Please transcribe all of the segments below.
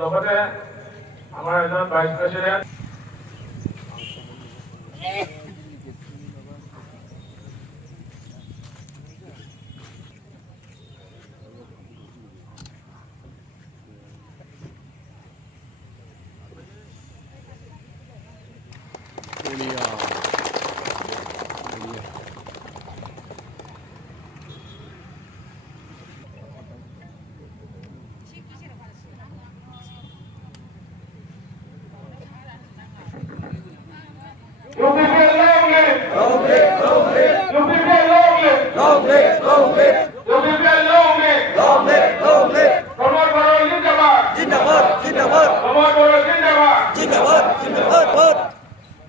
লগতে আমাৰ এজন ভাইচ প্ৰেচিডেণ্ট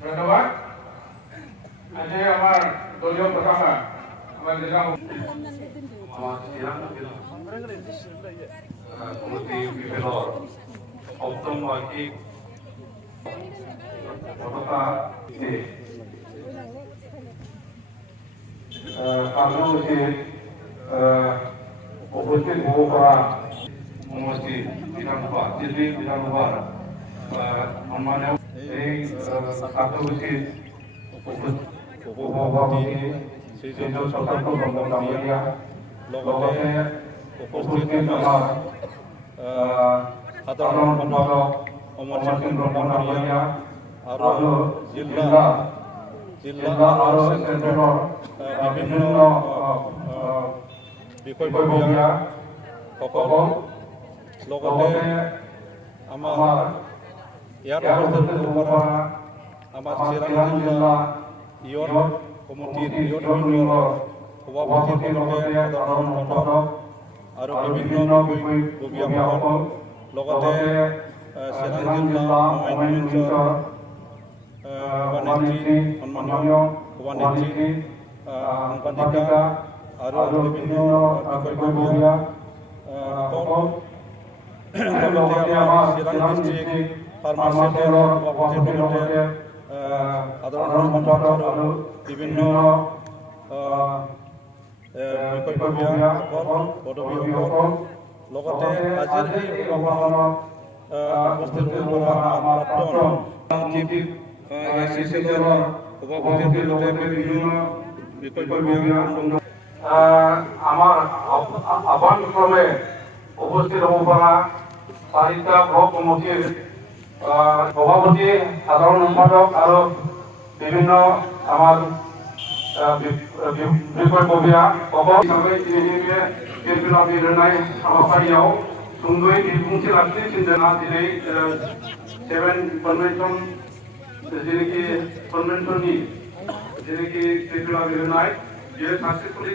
ধন্যবাদ। আজি আমাৰ দলীয় প্ৰধান আমাৰ জেলা কমিটি বিভাগৰ সপ্তম বাৰ্ষিক পতাকা কাৰ্যসূচীত উপস্থিত হ'ব পৰা সমষ্টি বিধানসভা দিল্লী বিধানসভাৰ সন্মানীয় এই কাৰ্যসূচীত উপসভাপতি শ্ৰীযুত সতৰ্ক ব্ৰহ্ম ডাঙৰীয়া লগতে উপস্থিত আমাৰ সাধাৰণ সম্পাদক অমৰ সিং ব্ৰহ্ম ডাঙৰীয়া আৰু জিলা আৰু চেণ্ট্ৰেলৰ বিভিন্ন বিষয়ববীয়াসকল লগতে আমাৰ ইয়াত উপস্থিত হ'ব পৰা আমাৰ চিৰাং জিলা ইয়ৰ কমিটিৰ ইয়ৰ সভাপতিৰ লগতে সাধাৰণ সম্পাদক আৰু বিভিন্ন বিষয়ববীয়াসকল লগতে চিৰাং জিলা মঞ্চৰ সভানেত্ৰী সন্মানীয় সভানেত্ৰী সাংবাদিকা আৰু বিভিন্ন বিষয়ববীয়াসকল লগতে আমাৰ চিৰাং ডিষ্ট্ৰিক্ট ফাৰ্মাচিষ্টৰ সভাপতিৰ লগতে সাধাৰণ সম্পাদক আৰু বিভিন্ন বিষয়ববীয়াসকল পদবীসকল লগতে আজিৰ এই অৱসৰত উপস্থিত হোৱা আমাৰ প্ৰাক্তন চিচিএলৰ সভাপতিৰ লগতে বিভিন্ন বিষয়ববীয়া আমাৰ আহ্বানক্ৰমে উপস্থিত হ'ব পৰা চাৰিটা ব্লক কমিটিৰ সভাপতি সাধাৰণ সম্পাদক আৰু বিভিন্ন আমার বিষয়ববীয়া लिरनाय हाबाफारियाव सुंद'यै बिबुंथि लाखिनो दिनै 7 कन्वेन्सन जेनेखि कन्वेन्सननि जेनेखि लिरनाय बेयो साक्सेसफुलि